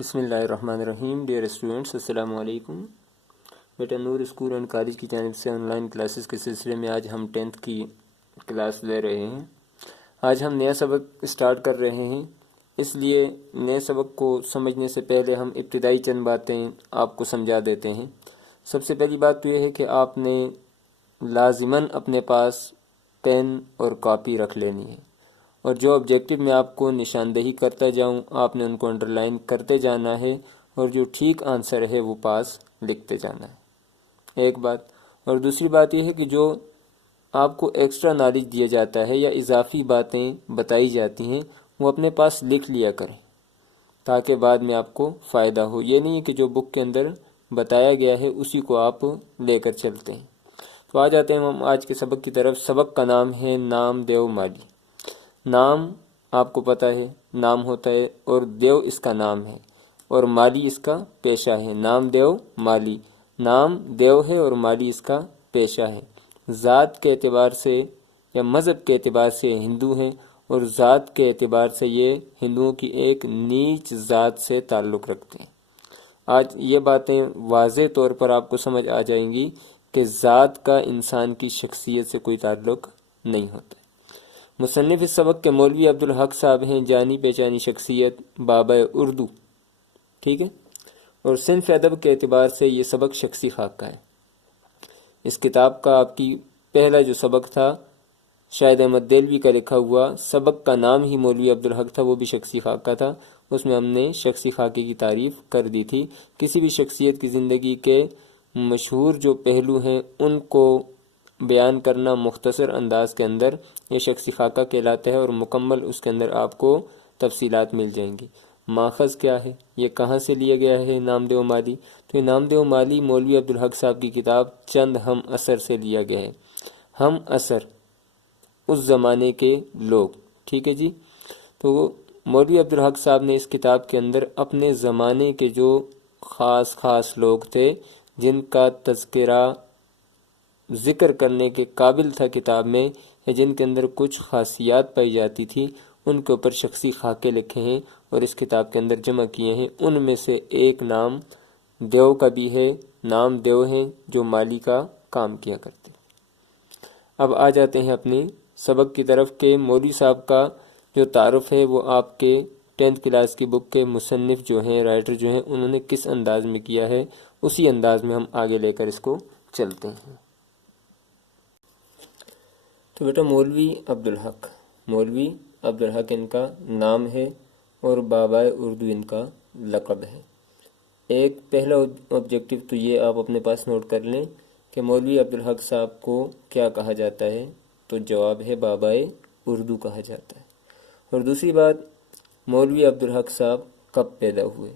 بسم اللہ الرحمن الرحیم۔ ڈیئر اسٹوڈنٹس، السلام علیکم۔ بیٹا نور اسکول اینڈ کالج کی جانب سے آن لائن کلاسز کے سلسلے میں آج ہم 10th کی کلاس لے رہے ہیں۔ آج ہم نیا سبق اسٹارٹ کر رہے ہیں، اس لیے نئے سبق کو سمجھنے سے پہلے ہم ابتدائی چند باتیں آپ کو سمجھا دیتے ہیں۔ سب سے پہلی بات تو یہ ہے کہ آپ نے لازماً اپنے پاس پین اور کاپی رکھ لینی ہے، اور جو آبجیکٹو میں آپ کو نشاندہی کرتا جاؤں آپ نے ان کو انڈر لائن کرتے جانا ہے، اور جو ٹھیک آنسر ہے وہ پاس لکھتے جانا ہے، ایک بات۔ اور دوسری بات یہ ہے کہ جو آپ کو ایکسٹرا نالج دیا جاتا ہے یا اضافی باتیں بتائی جاتی ہیں وہ اپنے پاس لکھ لیا کریں تاکہ بعد میں آپ کو فائدہ ہو۔ یہ نہیں ہے کہ جو بک کے اندر بتایا گیا ہے اسی کو آپ لے کر چلتے ہیں۔ تو آ جاتے ہیں ہم آج کے سبق کی طرف۔ سبق کا نام ہے نام دیو مالی۔ نام آپ کو پتہ ہے نام ہوتا ہے، اور دیو اس کا نام ہے اور مالی اس کا پیشہ ہے۔ نام دیو مالی، نام دیو ہے اور مالی اس کا پیشہ ہے۔ ذات کے اعتبار سے یا مذہب کے اعتبار سے ہندو ہیں، اور ذات کے اعتبار سے یہ ہندوؤں کی ایک نیچ ذات سے تعلق رکھتے ہیں۔ آج یہ باتیں واضح طور پر آپ کو سمجھ آ جائیں گی کہ ذات کا انسان کی شخصیت سے کوئی تعلق نہیں ہوتا۔ مصنف اس سبق کے مولوی عبدالحق صاحب ہیں، جانی پہچانی شخصیت، بابا اردو، ٹھیک ہے، اور صنف ادب کے اعتبار سے یہ سبق شخصی خاک کا ہے۔ اس کتاب کا آپ کی پہلا جو سبق تھا شاہد احمد دہلوی کا لکھا ہوا، سبق کا نام ہی مولوی عبدالحق تھا، وہ بھی شخصی خاک کا تھا۔ اس میں ہم نے شخصی خاکے کی تعریف کر دی تھی۔ کسی بھی شخصیت کی زندگی کے مشہور جو پہلو ہیں ان کو بیان کرنا مختصر انداز کے اندر یہ شخصی خاکہ کہلاتا ہے، اور مکمل اس کے اندر آپ کو تفصیلات مل جائیں گی۔ ماخذ کیا ہے، یہ کہاں سے لیا گیا ہے نام دیو مالی؟ تو یہ نام دیو مالی مولوی عبدالحق صاحب کی کتاب چند ہم اثر سے لیا گیا ہے۔ ہم اثر اس زمانے کے لوگ، ٹھیک ہے جی۔ تو مولوی عبدالحق صاحب نے اس کتاب کے اندر اپنے زمانے کے جو خاص لوگ تھے جن کا تذکرہ ذکر کرنے کے قابل تھا کتاب میں، یا جن کے اندر کچھ خاصیات پائی جاتی تھی، ان کے اوپر شخصی خاکے لکھے ہیں اور اس کتاب کے اندر جمع کیے ہیں۔ ان میں سے ایک نام دیو کا بھی ہے، نام دیو ہیں جو مالی کا کام کیا کرتے۔ اب آ جاتے ہیں اپنے سبق کی طرف کہ مولوی صاحب کا جو تعارف ہے وہ آپ کے 10th کلاس کی بک کے مصنف جو ہیں، رائٹر جو ہیں، انہوں نے کس انداز میں کیا ہے اسی انداز میں ہم آگے لے کر اس کو چلتے ہیں۔ تو بیٹا مولوی عبدالحق ان کا نام ہے اور بابا اردو ان کا لقب ہے۔ ایک پہلا آبجیکٹو تو یہ آپ اپنے پاس نوٹ کر لیں کہ مولوی عبدالحق صاحب کو کیا کہا جاتا ہے، تو جواب ہے بابا اردو کہا جاتا ہے۔ اور دوسری بات، مولوی عبدالحق صاحب کب پیدا ہوئے؟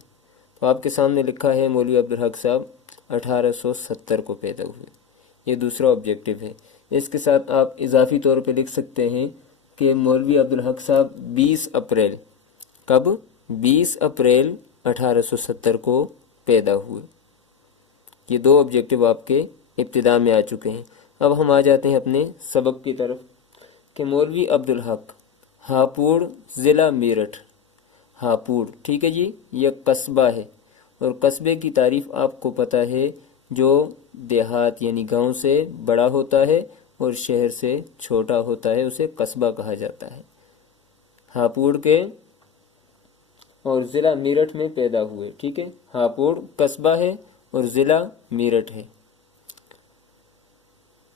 تو آپ کے سامنے لکھا ہے مولوی عبدالحق صاحب 1870 کو پیدا ہوئے، یہ دوسرا آبجیکٹو ہے۔ اس کے ساتھ آپ اضافی طور پہ لکھ سکتے ہیں کہ مولوی عبدالحق صاحب 20 اپریل، کب؟ 20 اپریل 1870 کو پیدا ہوئے۔ یہ دو آبجیکٹو آپ کے ابتدا میں آ چکے ہیں۔ اب ہم آ جاتے ہیں اپنے سبق کی طرف کہ مولوی عبدالحق، ہاپوڑ ضلع میرٹھ، ہاپوڑ، ٹھیک ہے جی، یہ قصبہ ہے، اور قصبے کی تعریف آپ کو پتہ ہے، جو دیہات یعنی گاؤں سے بڑا ہوتا ہے اور شہر سے چھوٹا ہوتا ہے اسے قصبہ کہا جاتا ہے۔ ہاپوڑ کے اور ضلع میرٹھ میں پیدا ہوئے، ٹھیک ہے، ہاپوڑ قصبہ ہے اور ضلع میرٹھ ہے۔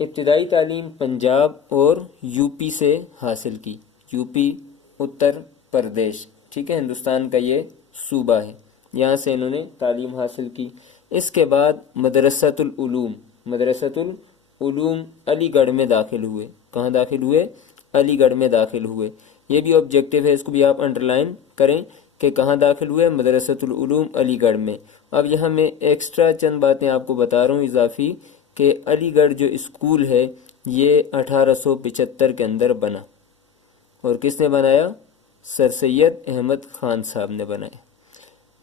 ابتدائی تعلیم پنجاب اور یو پی سے حاصل کی، یو پی اتر پردیش، ٹھیک ہے، ہندوستان کا یہ صوبہ ہے، یہاں سے انہوں نے تعلیم حاصل کی۔ اس کے بعد مدرسۃ العلوم علی گڑھ میں داخل ہوئے۔ کہاں داخل ہوئے؟ علی گڑھ میں داخل ہوئے۔ یہ بھی آبجیکٹو ہے، اس کو بھی آپ انڈر لائن کریں کہ کہاں داخل ہوئے، مدرسۃ العلوم علی گڑھ میں۔ اب یہاں میں ایکسٹرا چند باتیں آپ کو بتا رہا ہوں اضافی، کہ علی گڑھ جو اسکول ہے یہ 1875 کے اندر بنا، اور کس نے بنایا؟ سر سید احمد خان صاحب نے بنایا۔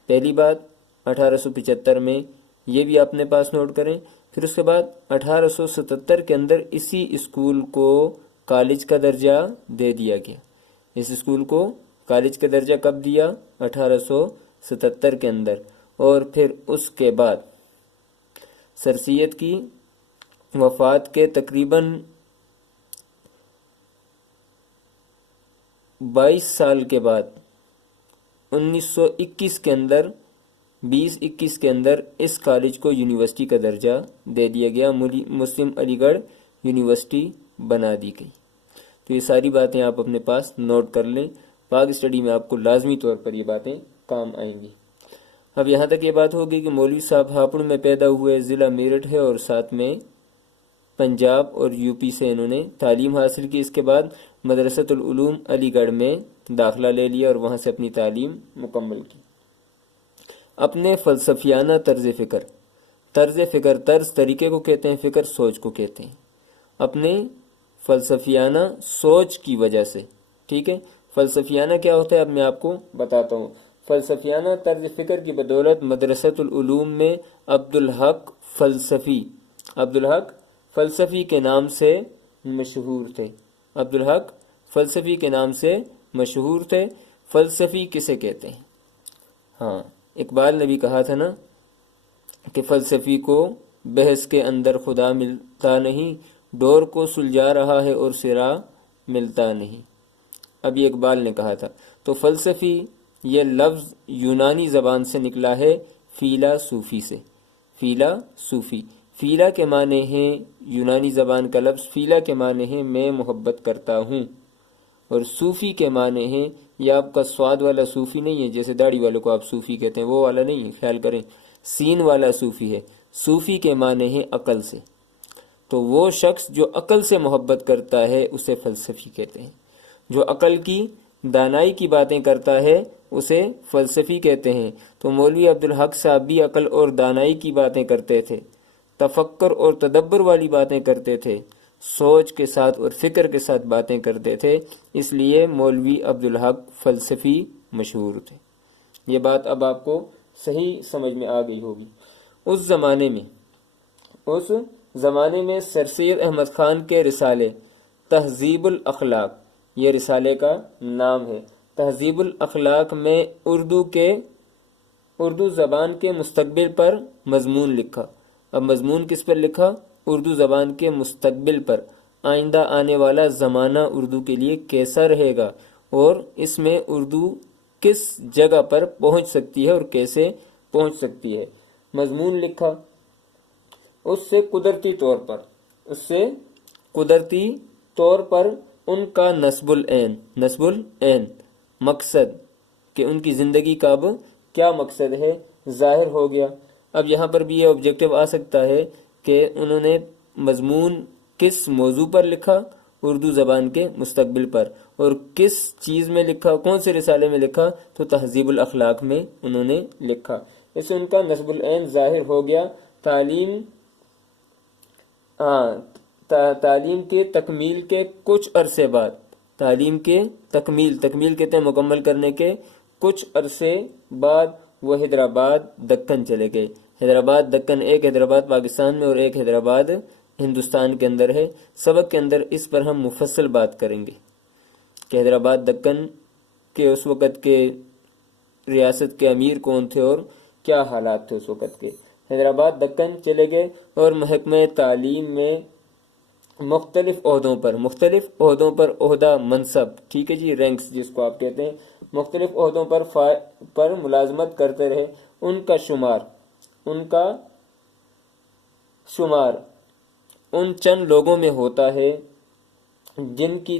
پہلی بات 1875 میں، یہ بھی اپنے پاس نوٹ کریں۔ پھر اس کے بعد 1877 کے اندر اسی اسکول کو کالج کا درجہ دے دیا گیا۔ اس اسکول کو کالج کا درجہ کب دیا؟ 77 کے اندر، اور پھر اس کے بعد سر سید کی وفات کے تقریباً 22 سال کے بعد 1921 کے اندر 2021 کے اندر اس کالج کو یونیورسٹی کا درجہ دے دیا گیا، مسلم علی گڑھ یونیورسٹی بنا دی گئی۔ تو یہ ساری باتیں آپ اپنے پاس نوٹ کر لیں، پاک اسٹڈی میں آپ کو لازمی طور پر یہ باتیں کام آئیں گی۔ اب یہاں تک یہ بات ہوگی کہ مولوی صاحب ہاپوڑ میں پیدا ہوئے، ضلع میرٹھ ہے، اور ساتھ میں پنجاب اور یو پی سے انہوں نے تعلیم حاصل کی۔ اس کے بعد مدرسۃ العلوم علی گڑھ میں داخلہ لے لیا اور وہاں سے اپنی تعلیم مکمل کی۔ اپنے فلسفیانہ طرز فکر طرز طریقے کو کہتے ہیں، فکر سوچ کو کہتے ہیں، اپنے فلسفیانہ سوچ کی وجہ سے، ٹھیک ہے۔ فلسفیانہ کیا ہوتا ہے اب میں آپ کو بتاتا ہوں۔ فلسفیانہ طرز فکر کی بدولت مدرسۃ العلوم میں عبدالحق فلسفی کے نام سے مشہور تھے۔ عبدالحق فلسفی کے نام سے مشہور تھے۔ فلسفی کسے کہتے ہیں؟ ہاں، اقبال نے بھی کہا تھا نا کہ فلسفی کو بحث کے اندر خدا ملتا نہیں، ڈور کو سلجھا رہا ہے اور سرا ملتا نہیں۔ اب یہ اقبال نے کہا تھا۔ تو فلسفی یہ لفظ یونانی زبان سے نکلا ہے، فیلا صوفی سے۔ فیلا کے معنی ہیں، یونانی زبان کا لفظ فیلا کے معنی ہیں میں محبت کرتا ہوں، اور صوفی کے معنی ہیں، یہ آپ کا سواد والا صوفی نہیں ہے جیسے داڑھی والوں کو آپ صوفی کہتے ہیں، وہ والا نہیں ہے، خیال کریں، سین والا صوفی ہے۔ صوفی کے معنی ہیں عقل سے، تو وہ شخص جو عقل سے محبت کرتا ہے اسے فلسفی کہتے ہیں۔ جو عقل کی دانائی کی باتیں کرتا ہے اسے فلسفی کہتے ہیں۔ تو مولوی عبدالحق صاحب بھی عقل اور دانائی کی باتیں کرتے تھے، تفکر اور تدبر والی باتیں کرتے تھے، سوچ کے ساتھ اور فکر کے ساتھ باتیں کرتے تھے، اس لیے مولوی عبدالحق فلسفی مشہور تھے۔ یہ بات اب آپ کو صحیح سمجھ میں آ گئی ہوگی۔ اس زمانے میں سر سید احمد خان کے رسالے تہذیب الاخلاق، یہ رسالے کا نام ہے، تہذیب الاخلاق میں اردو زبان کے مستقبل پر مضمون لکھا۔ اب مضمون کس پر لکھا؟ اردو زبان کے مستقبل پر، آئندہ آنے والا زمانہ اردو کے لیے کیسا رہے گا، اور اس میں اردو کس جگہ پر پہنچ سکتی ہے اور کیسے پہنچ سکتی ہے، مضمون لکھا۔ اس سے قدرتی طور پر ان کا نصب العین مقصد، کہ ان کی زندگی کا اب کیا مقصد ہے، ظاہر ہو گیا۔ اب یہاں پر بھی یہ آبجیکٹو آ سکتا ہے کہ انہوں نے مضمون کس موضوع پر لکھا، اردو زبان کے مستقبل پر، اور کس چیز میں لکھا، کون سے رسالے میں لکھا، تو تہذیب الاخلاق میں انہوں نے لکھا۔ اس سے ان کا نصب العین ظاہر ہو گیا۔ تعلیم کے تکمیل کے کچھ عرصے بعد، تکمیل کہتے ہیں مکمل کرنے کے کچھ عرصے بعد، وہ حیدرآباد دکن چلے گئے۔ حیدرآباد دکن، ایک حیدرآباد پاکستان میں اور ایک حیدرآباد ہندوستان کے اندر ہے۔ سبق کے اندر اس پر ہم مفصل بات کریں گے کہ حیدرآباد دکن کے اس وقت کے ریاست کے امیر کون تھے اور کیا حالات تھے اس وقت کے۔ حیدرآباد دکن چلے گئے اور محکمہ تعلیم میں مختلف عہدوں پر عہدہ منصب، ٹھیک ہے جی، رینکس جس کو آپ کہتے ہیں، مختلف عہدوں پر ملازمت کرتے رہے۔ ان کا شمار ان چند لوگوں میں ہوتا ہے جن کی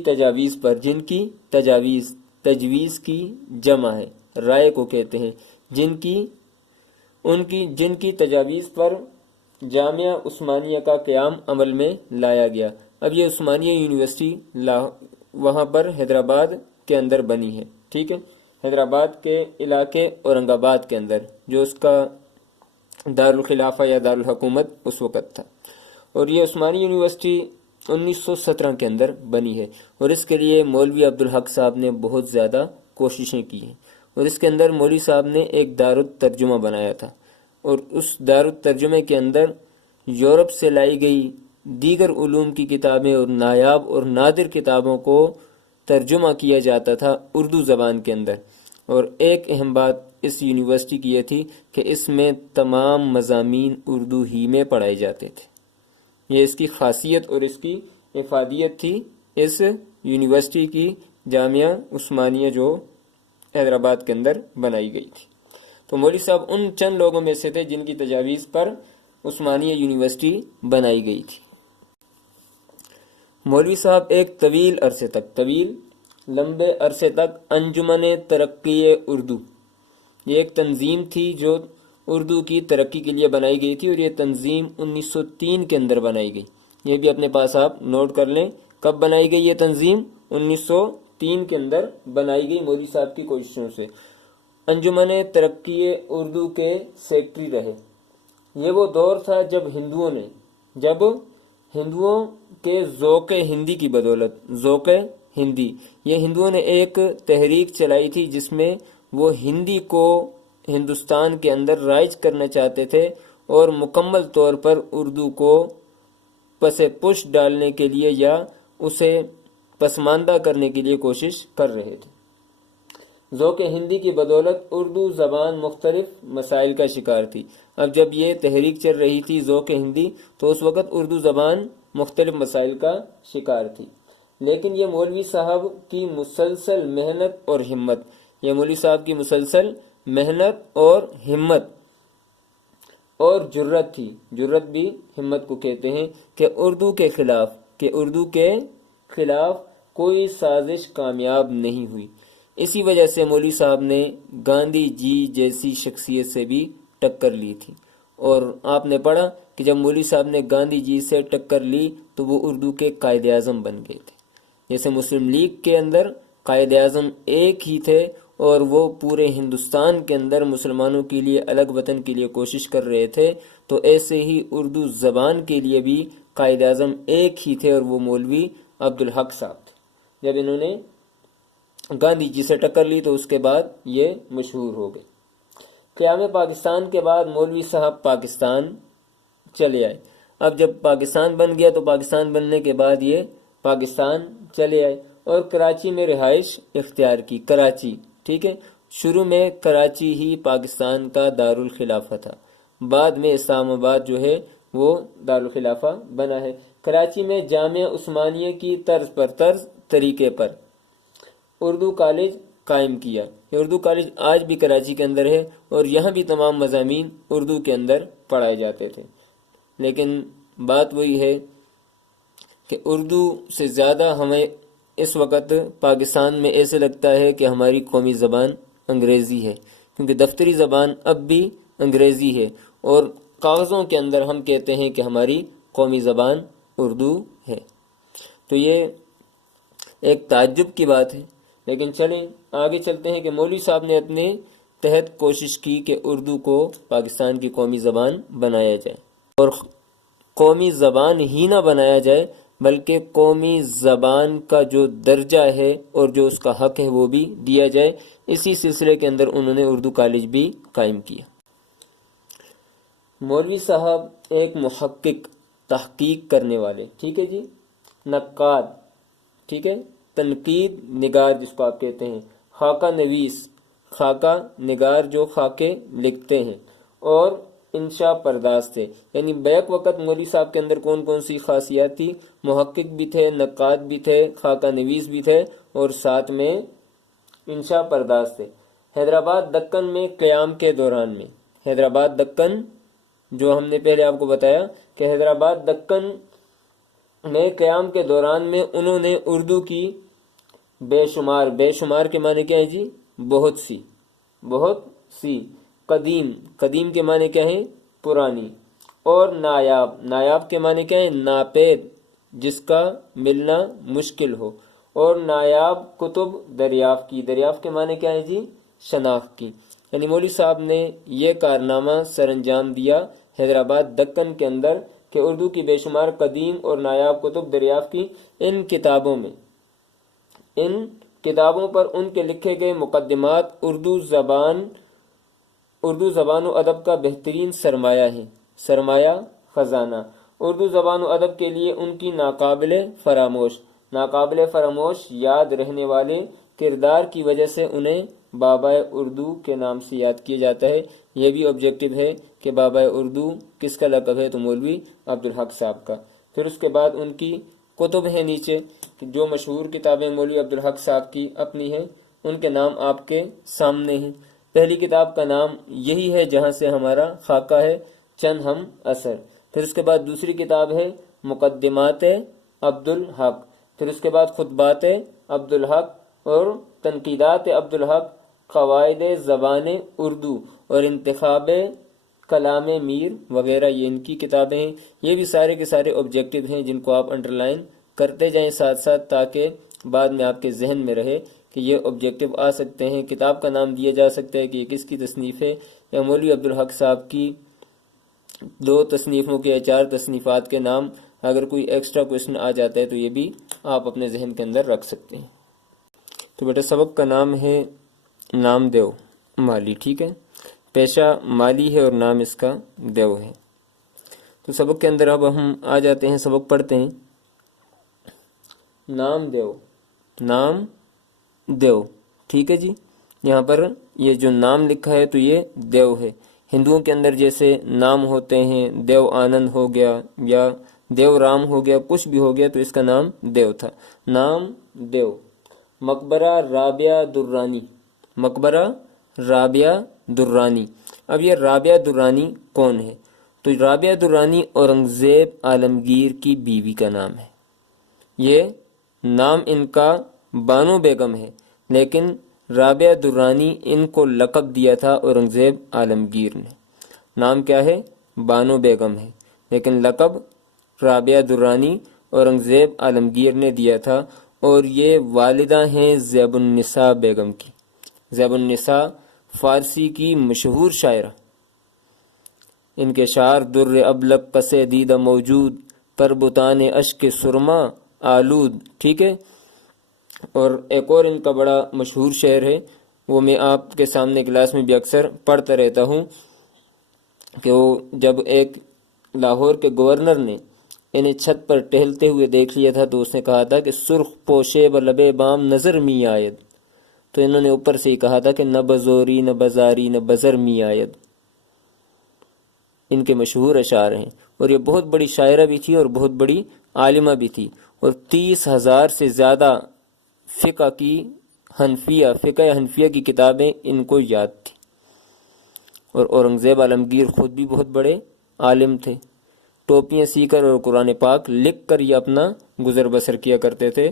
تجویز کی جمع ہے، رائے کو کہتے ہیں، جن کی تجاویز پر جامعہ عثمانیہ کا قیام عمل میں لایا گیا۔ اب یہ عثمانیہ یونیورسٹی وہاں پر حیدرآباد کے اندر بنی ہے، ٹھیک ہے، حیدرآباد کے علاقے اورنگ آباد کے اندر، جو اس کا دارالخلافہ یا دارالحکومت اس وقت تھا۔ اور یہ عثمانی یونیورسٹی 1917 کے اندر بنی ہے، اور اس کے لیے مولوی عبدالحق صاحب نے بہت زیادہ کوششیں کی ہیں، اور اس کے اندر مولوی صاحب نے ایک دارالترجمہ بنایا تھا، اور اس دارالترجمے کے اندر یورپ سے لائی گئی دیگر علوم کی کتابیں اور نایاب اور نادر کتابوں کو ترجمہ کیا جاتا تھا اردو زبان کے اندر۔ اور ایک اہم بات اس یونیورسٹی کی یہ تھی کہ اس میں تمام مضامین اردو ہی میں پڑھائے جاتے تھے۔ یہ اس کی خاصیت اور اس کی افادیت تھی اس یونیورسٹی کی، جامعہ عثمانیہ جو حیدرآباد کے اندر بنائی گئی تھی۔ تو مولوی صاحب ان چند لوگوں میں سے تھے جن کی تجاویز پر عثمانیہ یونیورسٹی بنائی گئی تھی۔ مولوی صاحب ایک لمبے عرصے تک انجمن ترقی اردو، یہ ایک تنظیم تھی جو اردو کی ترقی کے لیے بنائی گئی تھی، اور یہ تنظیم 1903 کے اندر بنائی گئی۔ یہ بھی اپنے پاس آپ نوٹ کر لیں، کب بنائی گئی یہ تنظیم؟ 1903 کے اندر بنائی گئی مولوی صاحب کی کوششوں سے۔ انجمن ترقی اردو کے سیکرٹری رہے۔ یہ وہ دور تھا جب ہندوؤں کے ذوق ہندی کی بدولت، ذوق ہندی، یہ ہندوؤں نے ایک تحریک چلائی تھی جس میں وہ ہندی کو ہندوستان کے اندر رائج کرنا چاہتے تھے، اور مکمل طور پر اردو کو پس پش ڈالنے کے لیے یا اسے پسماندہ کرنے کے لیے کوشش کر رہے تھے۔ ذوق ہندی کی بدولت اردو زبان مختلف مسائل کا شکار تھی۔ اب جب یہ تحریک چل رہی تھی ذوق ہندی، تو اس وقت اردو زبان مختلف مسائل کا شکار تھی، لیکن یہ مولوی صاحب کی مسلسل محنت اور ہمت اور جرت تھی، جرت بھی ہمت کو کہتے ہیں، کہ اردو کے خلاف کوئی سازش کامیاب نہیں ہوئی۔ اسی وجہ سے مولوی صاحب نے گاندھی جی جیسی شخصیت سے بھی ٹکر لی تھی، اور آپ نے پڑھا کہ جب مولوی صاحب نے گاندھی جی سے ٹکر لی تو وہ اردو کے قائد اعظم بن گئے تھے۔ جیسے مسلم لیگ کے اندر قائد اعظم ایک ہی تھے، اور وہ پورے ہندوستان کے اندر مسلمانوں کے لیے الگ وطن کے لیے کوشش کر رہے تھے، تو ایسے ہی اردو زبان کے لیے بھی قائد اعظم ایک ہی تھے، اور وہ مولوی عبدالحق صاحب تھے۔ جب انہوں نے گاندھی جی سے ٹکر لی تو اس کے بعد یہ مشہور ہو گئے۔ قیام پاکستان کے بعد مولوی صاحب پاکستان چلے آئے۔ اب جب پاکستان بن گیا تو پاکستان بننے کے بعد یہ پاکستان چلے آئے اور کراچی میں رہائش اختیار کی۔ کراچی، ٹھیک ہے، شروع میں کراچی ہی پاکستان کا دارالخلافہ تھا، بعد میں اسلام آباد جو ہے وہ دارالخلافہ بنا ہے۔ کراچی میں جامعہ عثمانیہ کی طرز طریقے پر اردو کالج قائم کیا۔ یہ اردو کالج آج بھی کراچی کے اندر ہے، اور یہاں بھی تمام مضامین اردو کے اندر پڑھائے جاتے تھے، لیکن بات وہی ہے کہ اردو سے زیادہ ہمیں اس وقت پاکستان میں ایسے لگتا ہے کہ ہماری قومی زبان انگریزی ہے، کیونکہ دفتری زبان اب بھی انگریزی ہے، اور کاغذوں کے اندر ہم کہتے ہیں کہ ہماری قومی زبان اردو ہے۔ تو یہ ایک تعجب کی بات ہے، لیکن چلیں آگے چلتے ہیں کہ مولوی صاحب نے اپنے تحت کوشش کی کہ اردو کو پاکستان کی قومی زبان بنایا جائے، اور قومی زبان ہی نہ بنایا جائے بلکہ قومی زبان کا جو درجہ ہے اور جو اس کا حق ہے وہ بھی دیا جائے۔ اسی سلسلے کے اندر انہوں نے اردو کالج بھی قائم کیا۔ مولوی صاحب ایک محقق، تحقیق کرنے والے، ٹھیک ہے جی، نقاد، ٹھیک ہے، تنقید نگار جس کو آپ کہتے ہیں، خاکہ نویس، خاکہ نگار جو خاکے لکھتے ہیں، اور انشاء پرداز تھے۔ یعنی بیک وقت مولوی صاحب کے اندر کون کون سی خاصیات تھی؟ محقق بھی تھے، نقاد بھی تھے، خاکہ نویس بھی تھے، اور ساتھ میں انشاء پرداز تھے۔ حیدرآباد دکن میں قیام کے دوران میں، حیدرآباد دکن جو ہم نے پہلے آپ کو بتایا کہ حیدرآباد دکن میں قیام کے دوران میں انہوں نے اردو کی بے شمار کے معنی کیا ہے جی؟ بہت سی، قدیم کے معنی کیا ہیں؟ پرانی، اور نایاب کے معنی کیا ہیں؟ ناپید، جس کا ملنا مشکل ہو، اور نایاب کتب دریافت کے معنی کیا ہے جی؟ شناخت کی۔ یعنی مولوی صاحب نے یہ کارنامہ سر انجام دیا حیدرآباد دکن کے اندر کہ اردو کی بے شمار قدیم اور نایاب کتب دریافت کی۔ ان کتابوں پر ان کے لکھے گئے مقدمات اردو زبان و ادب کا بہترین سرمایہ ہیں، سرمایہ خزانہ۔ اردو زبان و ادب کے لیے ان کی ناقابل فراموش یاد رہنے والے کردار کی وجہ سے انہیں بابائے اردو کے نام سے یاد کیا جاتا ہے۔ یہ بھی آبجیکٹو ہے کہ بابائے اردو کس کا لقب ہے؟ تو مولوی عبدالحق صاحب کا۔ پھر اس کے بعد ان کی کتب ہیں نیچے، جو مشہور کتابیں مولوی عبدالحق صاحب کی اپنی ہیں، ان کے نام آپ کے سامنے ہیں۔ پہلی کتاب کا نام یہی ہے جہاں سے ہمارا خاکہ ہے، چند ہم اثر۔ پھر اس کے بعد دوسری کتاب ہے مقدمات عبدالحق۔ پھر اس کے بعد خطبات عبدالحق اور تنقیدات عبدالحق، قواعد زبان اردو اور انتخاب کلام میر وغیرہ، یہ ان کی کتابیں ہیں۔ یہ بھی سارے کے سارے آبجیکٹو ہیں جن کو آپ انڈر لائن کرتے جائیں ساتھ ساتھ، تاکہ بعد میں آپ کے ذہن میں رہے کہ یہ آبجیکٹو آ سکتے ہیں۔ کتاب کا نام دیا جا سکتا ہے کہ یہ کس کی تصنیف ہے، یا مولوی عبدالحق صاحب کی 2 تصنیفوں کے یا 4 تصنیفات کے نام۔ اگر کوئی ایکسٹرا کوئسچن آ جاتا ہے تو یہ بھی آپ اپنے ذہن کے اندر رکھ سکتے ہیں۔ تو بیٹا سبق کا نام ہے نامدیو مالی، ٹھیک ہے، پیشہ مالی ہے اور نام اس کا دیو ہے۔ تو سبق کے اندر اب ہم آ جاتے ہیں، سبق پڑھتے ہیں۔ نام دیو، نام دیو، ٹھیک ہے جی۔ یہاں پر یہ جو نام لکھا ہے تو یہ دیو ہے۔ ہندوؤں کے اندر جیسے نام ہوتے ہیں، دیو آنند ہو گیا یا دیو رام ہو گیا، کچھ بھی ہو گیا تو اس کا نام دیو تھا۔ نام دیو۔ مقبرہ رابعہ درانی، مقبرہ رابعہ درانی۔ اب یہ رابعہ درانی کون ہے؟ تو رابعہ درانی اورنگزیب عالمگیر کی بیوی کا نام ہے۔ یہ نام ان کا بانو بیگم ہے، لیکن رابعہ درانی ان کو لقب دیا تھا اورنگزیب عالمگیر نے۔ نام کیا ہے؟ بانو بیگم ہے، لیکن لقب رابعہ درانی اورنگزیب عالمگیر نے دیا تھا، اور یہ والدہ ہیں زیب النساء بیگم کی۔ زیب النساء فارسی کی مشہور شاعرہ۔ ان کے شعر در ابلق پس دیدہ موجود، پر بتان اشک سرما آلود، ٹھیک ہے۔ اور ایک اور ان کا بڑا مشہور شعر ہے، وہ میں آپ کے سامنے کلاس میں بھی اکثر پڑھتا رہتا ہوں، کہ وہ جب ایک لاہور کے گورنر نے انہیں چھت پر ٹہلتے ہوئے دیکھ لیا تھا تو اس نے کہا تھا کہ سرخ پوشے ب لبے بام نظر می آید، تو انہوں نے اوپر سے ہی کہا تھا کہ نہ بزوری نہ بزاری نہ بزر می آید۔ ان کے مشہور اشعار ہیں، اور یہ بہت بڑی شاعرہ بھی تھی اور بہت بڑی عالمہ بھی تھی، اور 30,000 سے زیادہ فقہ حنفیہ کی کتابیں ان کو یاد تھی۔ اور اورنگزیب عالمگیر خود بھی بہت بڑے عالم تھے، ٹوپیاں سی کر اور قرآن پاک لکھ کر یہ اپنا گزر بسر کیا کرتے تھے۔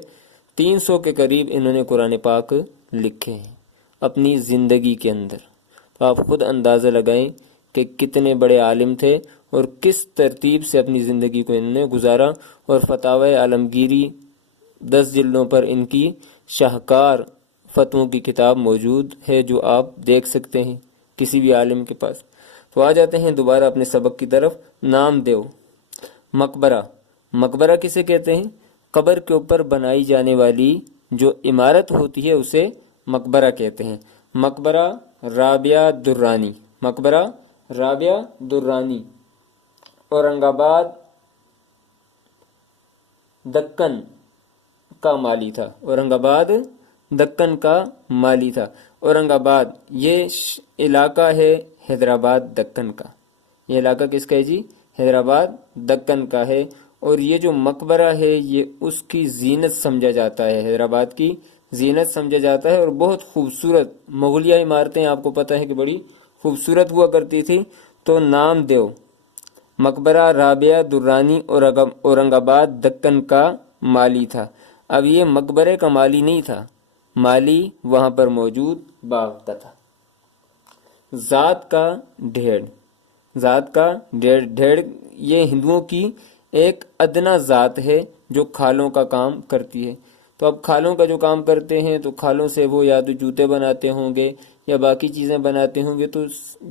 300 کے قریب انہوں نے قرآن پاک لکھے ہیں اپنی زندگی کے اندر۔ تو آپ خود اندازہ لگائیں کہ کتنے بڑے عالم تھے اور کس ترتیب سے اپنی زندگی کو انہوں نے گزارا۔ اور فتاوی عالمگیری 10 جلدوں پر ان کی شاہکار فتووں کی کتاب موجود ہے، جو آپ دیکھ سکتے ہیں کسی بھی عالم کے پاس۔ تو آ جاتے ہیں دوبارہ اپنے سبق کی طرف۔ نام دیو، مقبرہ۔ مقبرہ کسے کہتے ہیں؟ قبر کے اوپر بنائی جانے والی جو عمارت ہوتی ہے اسے مقبرہ کہتے ہیں۔ مقبرہ رابعہ درانی، مقبرہ رابعہ درانی اورنگ آباد دکن کا مالی تھا۔ اورنگ آباد دکن کا مالی تھا۔ اورنگ آباد یہ علاقہ ہے حیدرآباد دکن کا۔ یہ علاقہ کس کا ہے جی؟ حیدرآباد دکن کا ہے۔ اور یہ جو مقبرہ ہے یہ اس کی زینت سمجھا جاتا ہے، حیدرآباد کی زینت سمجھا جاتا ہے، اور بہت خوبصورت مغلیہ عمارتیں آپ کو پتہ ہے کہ بڑی خوبصورت ہوا کرتی تھی۔ تو نام دیو، مقبرہ رابعہ درانی اورنگ آباد دکن کا مالی تھا۔ اب یہ مقبرے کا مالی نہیں تھا، مالی وہاں پر موجود باغ کا تھا۔ ذات کا ڈھیڑ، ذات کا ڈھیڑ یہ ہندوؤں کی ایک ادنا ذات ہے جو کھالوں کا کام کرتی ہے۔ تو اب کھالوں کا جو کام کرتے ہیں تو کھالوں سے وہ یا تو جوتے بناتے ہوں گے یا باقی چیزیں بناتے ہوں گے، تو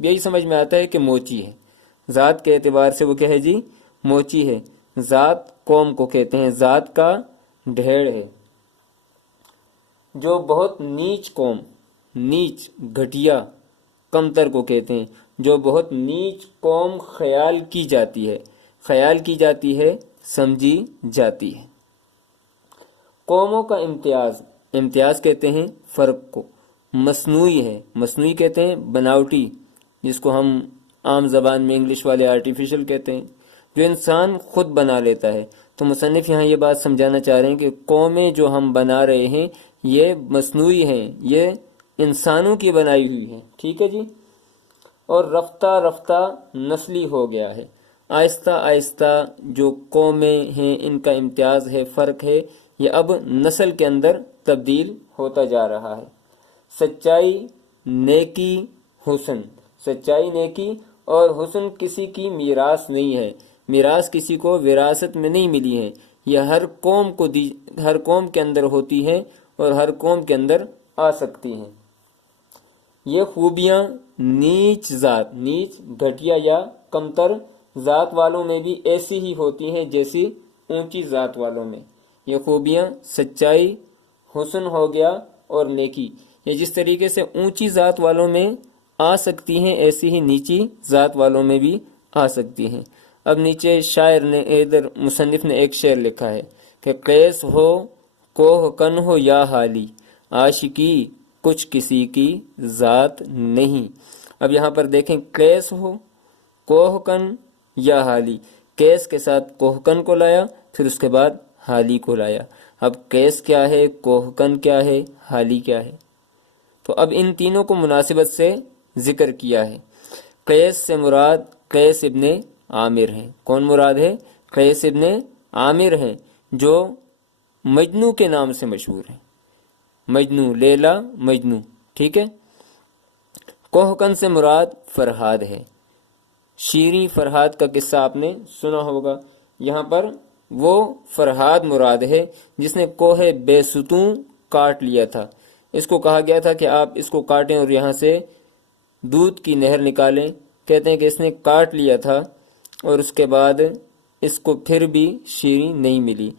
یہی سمجھ میں آتا ہے کہ موچی ہے۔ ذات کے اعتبار سے وہ کیا ہے جی؟ موچی ہے۔ ذات قوم کو کہتے ہیں، ذات کا ڈھیڑ ہے جو بہت نیچ قوم، نیچ گھٹیا کمتر کو کہتے ہیں، جو بہت نیچ قوم خیال کی جاتی ہے، خیال کی جاتی ہے، سمجھی جاتی ہے۔ قوموں کا امتیاز، امتیاز کہتے ہیں فرق کو، مصنوعی ہے، مصنوعی کہتے ہیں بناوٹی، جس کو ہم عام زبان میں انگلش والے آرٹیفیشل کہتے ہیں، جو انسان خود بنا لیتا ہے۔ تو مصنف یہاں یہ بات سمجھانا چاہ رہے ہیں کہ قومیں جو ہم بنا رہے ہیں یہ مصنوعی ہیں، یہ انسانوں کی بنائی ہوئی ہیں، ٹھیک ہے جی۔ اور رفتہ رفتہ نسلی ہو گیا ہے، آہستہ آہستہ جو قومیں ہیں ان کا امتیاز ہے، فرق ہے، یہ اب نسل کے اندر تبدیل ہوتا جا رہا ہے۔ سچائی، نیکی، حسن، سچائی، نیکی اور حسن کسی کی میراث نہیں ہے، میراث کسی کو وراثت میں نہیں ملی ہے، یہ ہر قوم کے اندر ہوتی ہے اور ہر قوم کے اندر آ سکتی ہیں۔ یہ خوبیاں نیچ ذات، نیچ گھٹیا یا کمتر ذات والوں میں بھی ایسی ہی ہوتی ہیں جیسی اونچی ذات والوں میں۔ یہ خوبیاں سچائی، حسن ہو گیا اور نیکی، یہ جس طریقے سے اونچی ذات والوں میں آ سکتی ہیں ایسی ہی نیچی ذات والوں میں بھی آ سکتی ہیں۔ اب نیچے شاعر نے ادھر مصنف نے ایک شعر لکھا ہے کہ قیس ہو کوہ کن ہو یا حالی، عاشقی کچھ کسی کی ذات نہیں۔ اب یہاں پر دیکھیں، قیس ہو، کوہ کن یا حالی، قیس کے ساتھ کوہ کن کو لایا، پھر اس کے بعد حالی کو لایا۔ اب قیس کیا ہے، کوہ کن کیا ہے، حالی کیا ہے؟ تو اب ان تینوں کو مناسبت سے ذکر کیا ہے۔ قیس سے مراد قیس ابن عامر ہیں۔ کون مراد ہے؟ قیس ابن عامر ہیں، جو مجنو کے نام سے مشہور ہیں، مجنو، لیلا مجنو، ٹھیک ہے۔ کوہکن سے مراد فرہاد ہے، شیریں فرہاد کا قصہ آپ نے سنا ہوگا۔ یہاں پر وہ فرہاد مراد ہے جس نے کوہ بے ستوں کاٹ لیا تھا۔ اس کو کہا گیا تھا کہ آپ اس کو کاٹیں اور یہاں سے دودھ کی نہر نکالیں، کہتے ہیں کہ اس نے کاٹ لیا تھا اور اس کے بعد اس کو پھر بھی شیریں نہیں ملی۔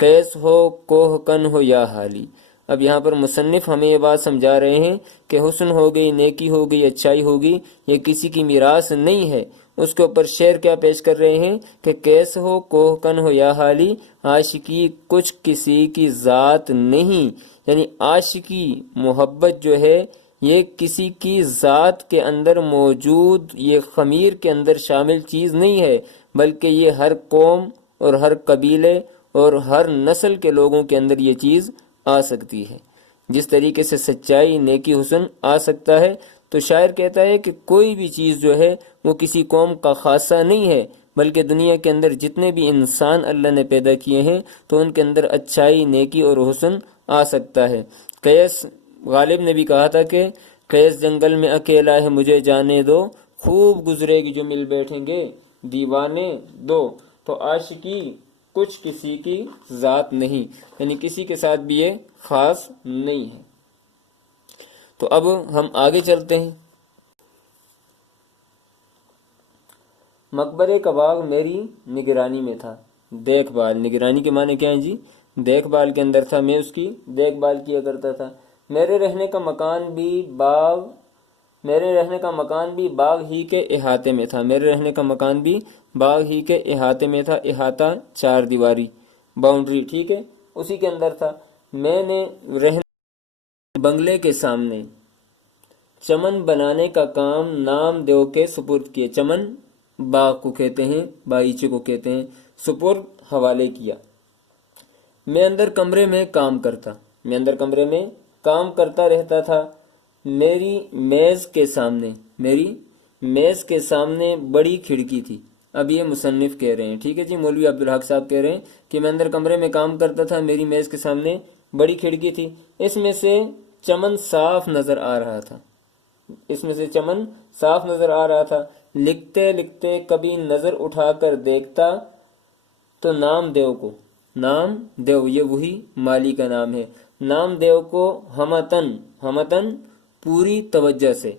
قیس ہو کوہ کن ہو یا حالی۔ اب یہاں پر مصنف ہمیں یہ بات سمجھا رہے ہیں کہ حسن ہو گئی، نیکی ہو گئی، اچھائی ہوگی، یہ کسی کی میراث نہیں ہے۔ اس کے اوپر شعر کیا پیش کر رہے ہیں کہ قیس ہو کوہ کن ہو یا حالی، عاشقی کچھ کسی کی ذات نہیں، یعنی عاشقی محبت جو ہے یہ کسی کی ذات کے اندر موجود، یہ خمیر کے اندر شامل چیز نہیں ہے، بلکہ یہ ہر قوم اور ہر قبیلے اور ہر نسل کے لوگوں کے اندر یہ چیز آ سکتی ہے۔ جس طریقے سے سچائی، نیکی، حسن آ سکتا ہے، تو شاعر کہتا ہے کہ کوئی بھی چیز جو ہے وہ کسی قوم کا خاصہ نہیں ہے، بلکہ دنیا کے اندر جتنے بھی انسان اللہ نے پیدا کیے ہیں تو ان کے اندر اچھائی، نیکی اور حسن آ سکتا ہے۔ قیس غالب نے بھی کہا تھا کہ قیس جنگل میں اکیلا ہے مجھے جانے دو، خوب گزرے گی جو مل بیٹھیں گے دیوانے دو۔ تو عاشقی کچھ کسی کی ذات نہیں، یعنی کسی کے ساتھ بھی یہ خاص نہیں ہے۔ تو اب ہم آگے چلتے ہیں۔ مقبرے کا باغ میری نگرانی میں تھا، دیکھ بھال، نگرانی کے معنی کیا ہیں جی؟ دیکھ بھال کے اندر تھا، میں اس کی دیکھ بھال کیا کرتا تھا۔ میرے رہنے کا مکان بھی باغ ہی کے احاطے میں تھا، میرے رہنے کا مکان بھی باغ ہی کے احاطے میں تھا، احاطہ چار دیواری، باؤنڈری، ٹھیک ہے، اسی کے اندر تھا۔ میں نے رہنے بنگلے کے سامنے چمن بنانے کا کام نام دیو کے سپرد کیے، چمن باغ کو کہتے ہیں، باغیچے کو کہتے ہیں، سپرد حوالے کیا۔ میں اندر کمرے میں کام کرتا رہتا تھا، میری میز کے سامنے بڑی کھڑکی تھی۔ اب یہ مصنف کہہ رہے ہیں، ٹھیک ہے جی، مولوی عبدالحق صاحب کہہ رہے ہیں کہ میں اندر کمرے میں کام کرتا تھا، میری میز کے سامنے بڑی کھڑکی تھی، اس میں سے چمن صاف نظر آ رہا تھا۔ لکھتے لکھتے کبھی نظر اٹھا کر دیکھتا تو نام دیو یہ وہی مالی کا نام ہے، نام دیو کو ہمتن پوری توجہ سے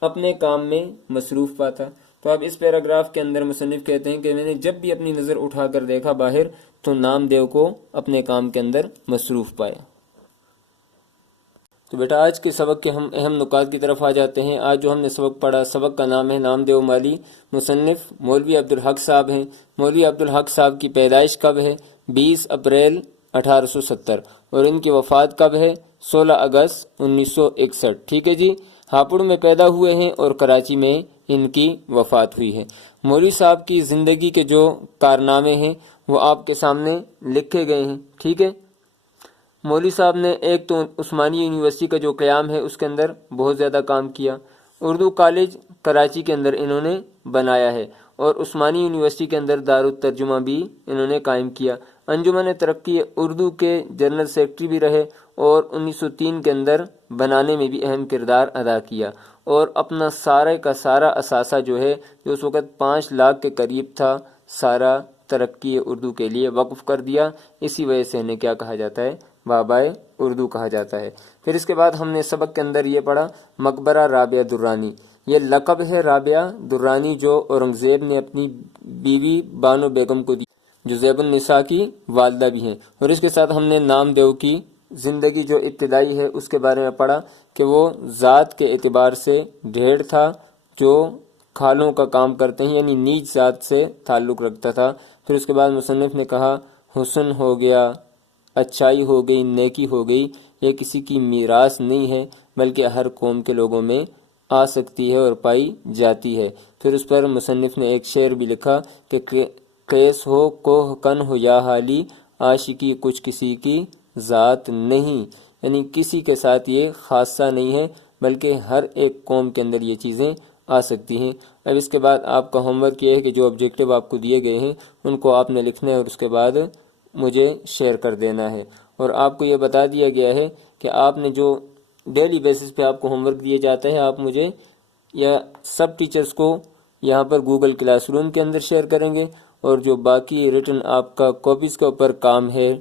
اپنے کام میں مصروف پاتا۔ تو اب اس پیراگراف کے اندر مصنف کہتے ہیں کہ میں نے جب بھی اپنی نظر اٹھا کر دیکھا باہر تو نام دیو کو اپنے کام کے اندر مصروف پایا۔ تو بیٹا آج کے سبق کے ہم اہم نکات کی طرف آ جاتے ہیں۔ آج جو ہم نے سبق پڑھا، سبق کا نام ہے نام دیو مالی، مصنف مولوی عبدالحق صاحب ہیں۔ مولوی عبدالحق صاحب کی پیدائش کب ہے؟ 20 اپریل 1870، اور ان کی وفات کب ہے؟ 16 اگست 1961، ٹھیک ہے جی۔ ہاپوڑ میں پیدا ہوئے ہیں اور کراچی میں ان کی وفات ہوئی ہے۔ مولوی صاحب کی زندگی کے جو کارنامے ہیں وہ آپ کے سامنے لکھے گئے ہیں، ٹھیک ہے۔ مولوی صاحب نے ایک تو عثمانی یونیورسٹی کا جو قیام ہے اس کے اندر بہت زیادہ کام کیا، اردو کالج کراچی کے اندر انہوں نے بنایا ہے، اور عثمانی یونیورسٹی کے اندر دارالترجمہ بھی انہوں نے قائم کیا۔ انجمن ترقی اردو کے جنرل سیکرٹری بھی رہے، اور 1903 کے اندر بنانے میں بھی اہم کردار ادا کیا، اور اپنا سارے کا سارا اثاثہ جو ہے جو اس وقت 5 لاکھ کے قریب تھا، سارا ترقی اردو کے لیے وقف کر دیا۔ اسی وجہ سے انہیں کیا کہا جاتا ہے؟ بابائے اردو کہا جاتا ہے۔ پھر اس کے بعد ہم نے سبق کے اندر یہ پڑھا مقبرہ رابعہ درانی، یہ لقب ہے رابعہ درانی جو اورنگزیب نے اپنی بیوی بانو بیگم کو دی، جو زیب النساء کی والدہ بھی ہیں۔ اور اس کے ساتھ ہم نے نامدیو کی زندگی جو ابتدائی ہے اس کے بارے میں پڑھا کہ وہ ذات کے اعتبار سے ڈھیڑ تھا جو کھالوں کا کام کرتے ہیں، یعنی نیچ ذات سے تعلق رکھتا تھا۔ پھر اس کے بعد مصنف نے کہا حسن ہو گیا، اچھائی ہو گئی، نیکی ہو گئی، یہ کسی کی میراث نہیں ہے بلکہ ہر قوم کے لوگوں میں آ سکتی ہے اور پائی جاتی ہے۔ پھر اس پر مصنف نے ایک شعر بھی لکھا کہ قیس ہو کوہ کن ہو یا حالی، عاشقی کچھ کسی کی ذات نہیں، یعنی کسی کے ساتھ یہ خاصہ نہیں ہے بلکہ ہر ایک قوم کے اندر یہ چیزیں آ سکتی ہیں۔ اب اس کے بعد آپ کا ہوم ورک یہ ہے کہ جو آبجیکٹیو آپ کو دیے گئے ہیں ان کو آپ نے لکھنا ہے اور اس کے بعد مجھے شیئر کر دینا ہے۔ اور آپ کو یہ بتا دیا گیا ہے کہ آپ نے جو ڈیلی بیسس پہ آپ کو ہوم ورک دیا جاتا ہے آپ مجھے یا سب ٹیچرز کو یہاں پر گوگل کلاس روم کے اندر شیئر کریں گے، اور جو باقی ریٹن آپ کا کاپیز کے اوپر کام ہے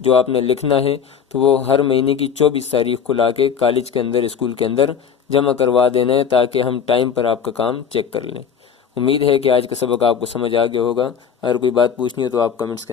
جو آپ نے لکھنا ہے تو وہ ہر مہینے کی 24 تاریخ کو لا کے کالج کے اندر اسکول کے اندر جمع کروا دینا ہے تاکہ ہم ٹائم پر آپ کا کام چیک کر لیں۔ امید ہے کہ آج کا سبق آپ کو سمجھ آ گیا ہوگا۔ اگر کوئی بات پوچھنی ہو تو آپ کمنٹس کے اندر